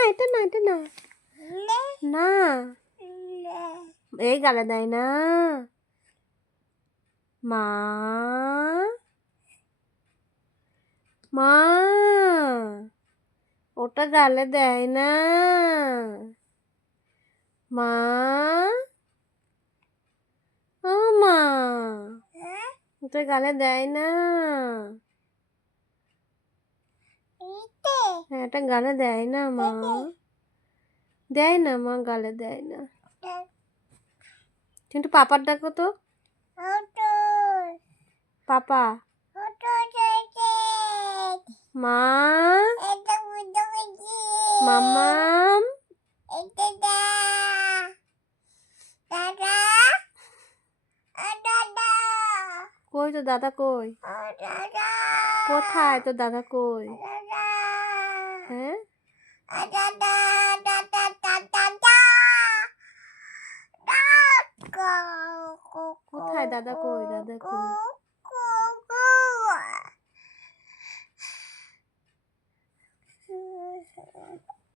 না এটা না এটা না না এই গালে দেয় না মা মা ওটা গালে দেয় না মা ও মা ওটা গালে দেয় না হ্যাঁ এটা গালে দেয় না মা দেয় না মা গালে দেয় না কিন্তু পাপার ডাকো তো পাপা মা মাম্মাম কই তো দাদা কই কোথায় তো দাদা কই হ্যাঁ কোথায় দাদা কই দাদা কই